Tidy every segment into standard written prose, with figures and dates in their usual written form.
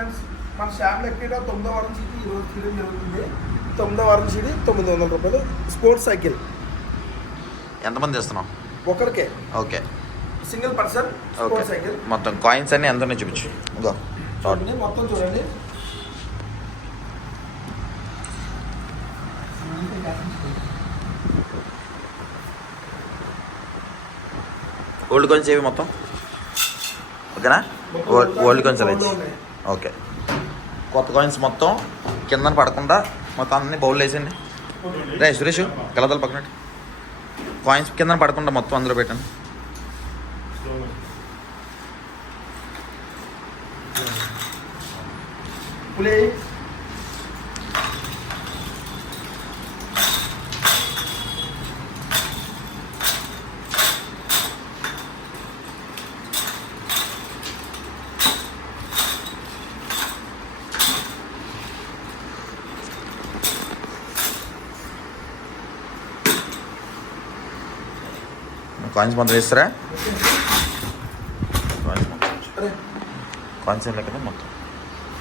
Friends, మన శ్యామ్ లక్కీలో 9వ వారం చీటీ ఈరోజు తీయడం జరుగుతుంది. 9వ వారం చీటీ 900 రూపాయలు. స్పోర్ట్స్ సైకిల్ ఎంతమంది ఇస్తున్నాం? ఒకరికే. Okay, single person sports cycle. మొత్తం కాయిన్స్ అన్ని ఎంత ఉన్నాయి చూపించు. ఇంకో చూడండి, మొత్తం చూడండి. ఓల్డ్ కాయిన్స్ ఏవి మొత్తం? ఓకేనా, ఓల్డ్ కాయిన్స్ అలా ఇచ్చి. ఓకే, కొత్త కాయిన్స్ మొత్తం కింద పడకుండా మొత్తం అన్ని బౌల్ వేసేయండి. రే సురేష్, కలదలు పక్కన కాయిన్స్ కింద పడకుండా మొత్తం అందులో పెట్టండి. పులి కాయిన్స్ మొత్తం వేస్తారా? కాయిన్స్ ఏం కదా మొత్తం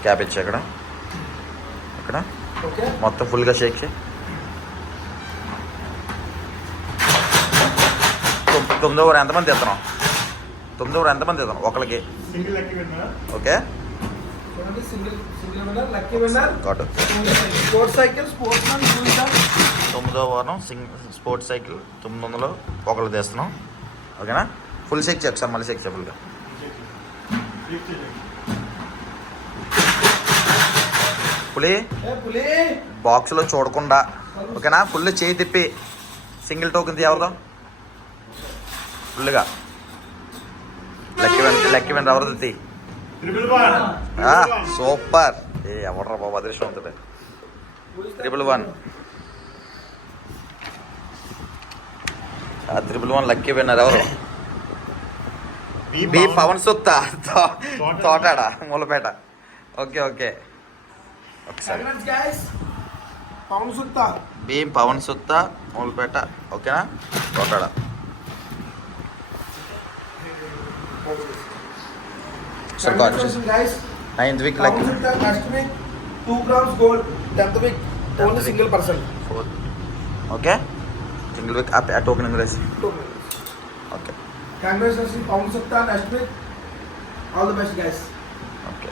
క్యాప్ ఇచ్చి అక్కడ అక్కడ మొత్తం ఫుల్గా షేక్ చేయి. 9వ వారం ఎంతమంది తెస్తున్నాం? 9వ వారం ఎంతమంది తెస్తున్నాం? ఒకరికి. ఓకే, స్పోర్ట్స్ సైకిల్ 9వ వారం స్పోర్ట్స్ సైకిల్ 900 ఒకళ్ళు తెస్తున్నాం. ఓకేనా, ఫుల్ షేక్ చెక్ సార్, మళ్ళీ షేక్ ఫుల్గా. పులి బాక్స్లో చూడకుండా, ఓకేనా, ఫుల్ చేయి తిప్పి సింగిల్ టోకెన్ తీయవరదు. ఫుల్గా లక్కీ వెన్ ఎవరిది తీ. సూపర్. ఎవడరా బాబు అదృష్టవంతుడు. 111 111 లక్కీ విన్నర్ ఎవరు? B Pawan Sutta, Thotada, Moolapeta. Okay okay, ఒకసారి బి పవన్ సుత్తా, మూలపేట. ఓకేనా, Thotada. So 9th week lucky. Next week 2 grams gold. 10th week only single person. Okay, single week ఆ token English. Okay, congratulations Pawan Sutta. Next week all the best guys. Okay,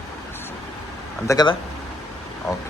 అంతే కదా. Okay.